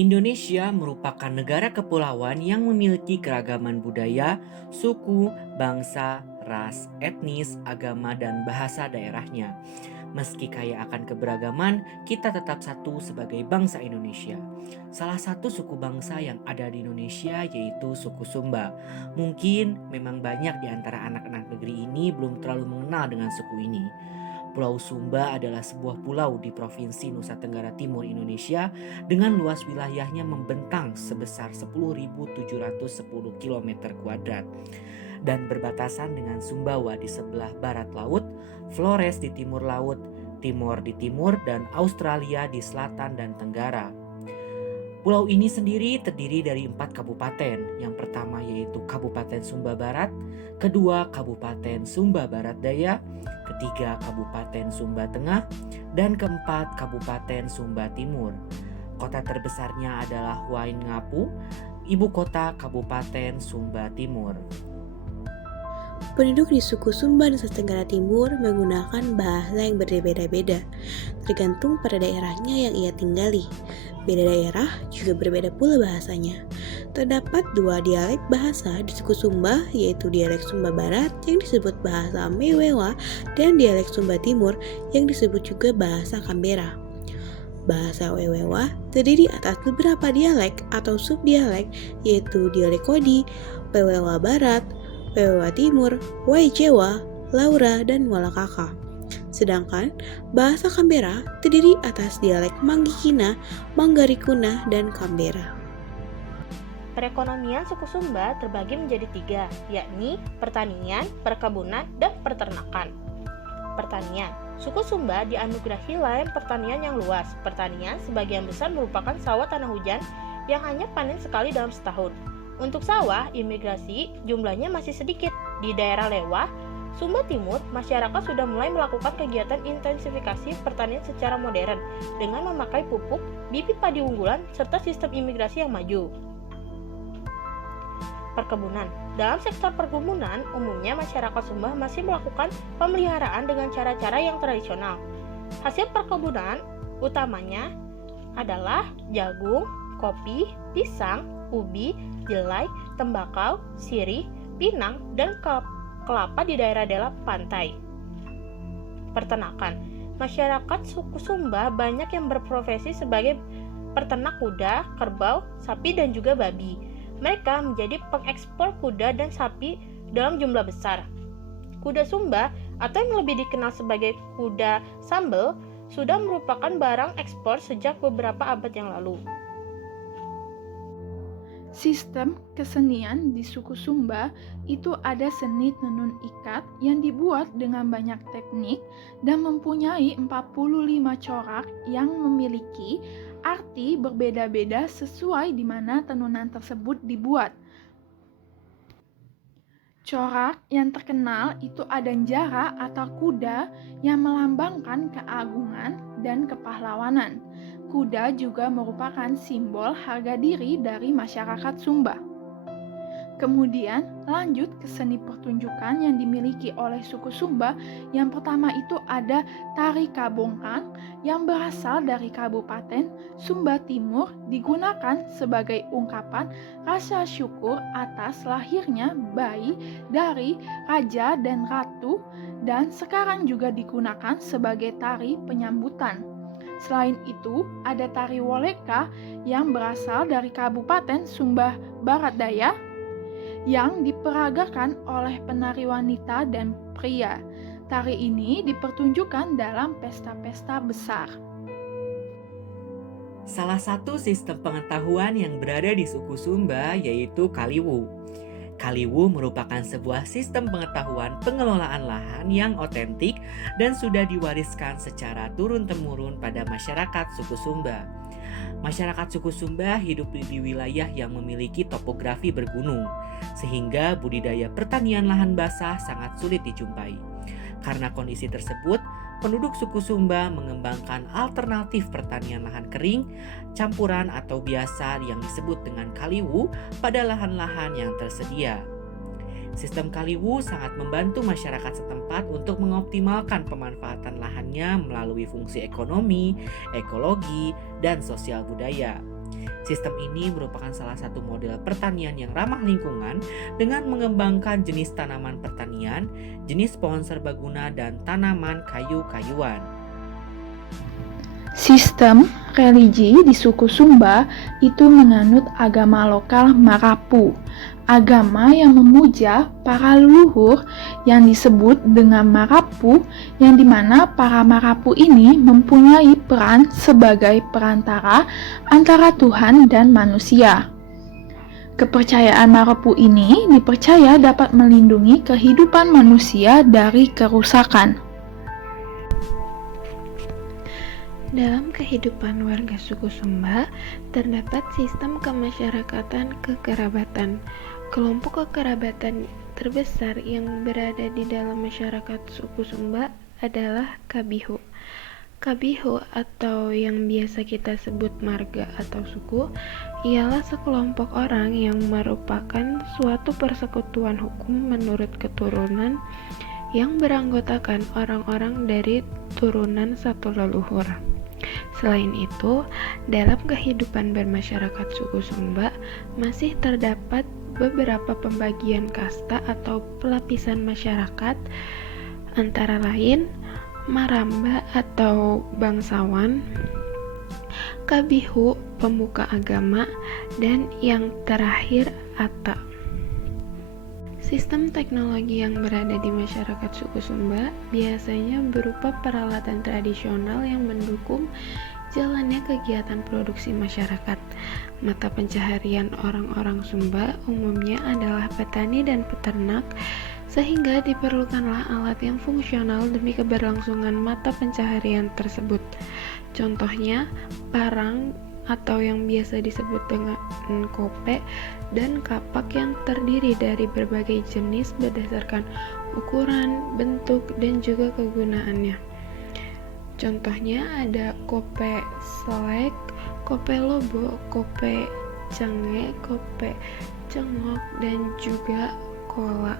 Indonesia merupakan negara kepulauan yang memiliki keragaman budaya, suku, bangsa, ras, etnis, agama, dan bahasa daerahnya. Meski kaya akan keberagaman, kita tetap satu sebagai bangsa Indonesia. Salah satu suku bangsa yang ada di Indonesia yaitu suku Sumba. Mungkin memang banyak di antara anak-anak negeri ini belum terlalu mengenal dengan suku ini. Pulau Sumba adalah sebuah pulau di Provinsi Nusa Tenggara Timur Indonesia dengan luas wilayahnya membentang sebesar 10.710 km kuadrat dan berbatasan dengan Sumbawa di sebelah barat laut, Flores di timur laut, Timor di timur, dan Australia di selatan dan tenggara. Pulau ini sendiri terdiri dari 4 kabupaten. Yang pertama yaitu Kabupaten Sumba Barat, kedua Kabupaten Sumba Barat Daya, ketiga Kabupaten Sumba Tengah, dan keempat Kabupaten Sumba Timur. Kota terbesarnya adalah Waingapu, ibu kota Kabupaten Sumba Timur. Penduduk di suku Sumba Nusa Tenggara Timur menggunakan bahasa yang berbeda-beda, tergantung pada daerahnya yang ia tinggali. Beda daerah juga berbeda pula bahasanya. Terdapat dua dialek bahasa di suku Sumba, yaitu dialek Sumba Barat yang disebut bahasa Mewewa dan dialek Sumba Timur yang disebut juga bahasa Kambera. Bahasa Wewewa terdiri atas beberapa dialek atau subdialek, yaitu dialek Kodi, Wewewa Barat, Wewewa Timur, Waijewa, Laura, dan Walakaka. Sedangkan bahasa Kambera terdiri atas dialek Manggikina, Manggarikuna, dan Kambera. Perekonomian suku Sumba terbagi menjadi tiga, yakni pertanian, perkebunan, dan peternakan. Pertanian. Suku Sumba dianugerahi lahan pertanian yang luas. Pertanian sebagian besar merupakan sawah tanah hujan yang hanya panen sekali dalam setahun. Untuk sawah, imigrasi jumlahnya masih sedikit. Di daerah Lewa, Sumba Timur, masyarakat sudah mulai melakukan kegiatan intensifikasi pertanian secara modern dengan memakai pupuk, bibit padi unggulan, serta sistem imigrasi yang maju. Perkebunan. Dalam sektor perkebunan, umumnya masyarakat Sumba masih melakukan pemeliharaan dengan cara-cara yang tradisional. Hasil perkebunan utamanya adalah jagung, kopi, pisang, ubi, jelai, tembakau, sirih, pinang, dan kelapa di daerah-daerah pantai. Peternakan. Masyarakat suku Sumba banyak yang berprofesi sebagai peternak kuda, kerbau, sapi, dan juga babi. Mereka menjadi pengekspor kuda dan sapi dalam jumlah besar. Kuda Sumba, atau yang lebih dikenal sebagai kuda sambal, sudah merupakan barang ekspor sejak beberapa abad yang lalu. Sistem kesenian di suku Sumba itu ada seni tenun ikat yang dibuat dengan banyak teknik dan mempunyai 45 corak yang memiliki arti berbeda-beda sesuai di mana tenunan tersebut dibuat. Corak yang terkenal itu ada jara atau kuda yang melambangkan keagungan dan kepahlawanan. Kuda juga merupakan simbol harga diri dari masyarakat Sumba. Kemudian lanjut ke seni pertunjukan yang dimiliki oleh suku Sumba. Yang pertama itu ada tari kabongkang yang berasal dari Kabupaten Sumba Timur, digunakan sebagai ungkapan rasa syukur atas lahirnya bayi dari raja dan ratu, dan sekarang juga digunakan sebagai tari penyambutan. Selain itu, ada tari Woleka yang berasal dari Kabupaten Sumba Barat Daya yang diperagakan oleh penari wanita dan pria. Tari ini dipertunjukkan dalam pesta-pesta besar. Salah satu sistem pengetahuan yang berada di suku Sumba yaitu Kaliwu. Kaliwu merupakan sebuah sistem pengetahuan pengelolaan lahan yang otentik dan sudah diwariskan secara turun-temurun pada masyarakat suku Sumba. Masyarakat suku Sumba hidup di wilayah yang memiliki topografi bergunung, sehingga budidaya pertanian lahan basah sangat sulit dijumpai. Karena kondisi tersebut, penduduk suku Sumba mengembangkan alternatif pertanian lahan kering, campuran atau biasa yang disebut dengan kaliwu pada lahan-lahan yang tersedia. Sistem Kaliwu sangat membantu masyarakat setempat untuk mengoptimalkan pemanfaatan lahannya melalui fungsi ekonomi, ekologi, dan sosial budaya. Sistem ini merupakan salah satu model pertanian yang ramah lingkungan dengan mengembangkan jenis tanaman pertanian, jenis pohon serbaguna, dan tanaman kayu-kayuan. Sistem religi di suku Sumba itu menganut agama lokal Marapu, agama yang memuja para leluhur yang disebut dengan Marapu, yang dimana para Marapu ini mempunyai peran sebagai perantara antara Tuhan dan manusia. Kepercayaan Marapu ini dipercaya dapat melindungi kehidupan manusia dari kerusakan. Dalam kehidupan warga suku Sumba, terdapat sistem kemasyarakatan kekerabatan. Kelompok kekerabatan terbesar yang berada di dalam masyarakat suku Sumba adalah Kabihu. Kabihu atau yang biasa kita sebut marga atau suku, ialah sekelompok orang yang merupakan suatu persekutuan hukum menurut keturunan yang beranggotakan orang-orang dari turunan satu leluhur. Selain itu, dalam kehidupan bermasyarakat suku Sumba masih terdapat beberapa pembagian kasta atau pelapisan masyarakat, antara lain Maramba atau bangsawan, Kabihu pemuka agama, dan yang terakhir Ata. Sistem teknologi yang berada di masyarakat suku Sumba biasanya berupa peralatan tradisional yang mendukung jalannya kegiatan produksi masyarakat. Mata pencaharian orang-orang Sumba umumnya adalah petani dan peternak, sehingga diperlukanlah alat yang fungsional demi keberlangsungan mata pencaharian tersebut. Contohnya, parang atau yang biasa disebut dengan kope dan kapak yang terdiri dari berbagai jenis berdasarkan ukuran, bentuk, dan juga kegunaannya. Contohnya ada kope selek, kope lobo, kope cange, kope cengok, dan juga kola.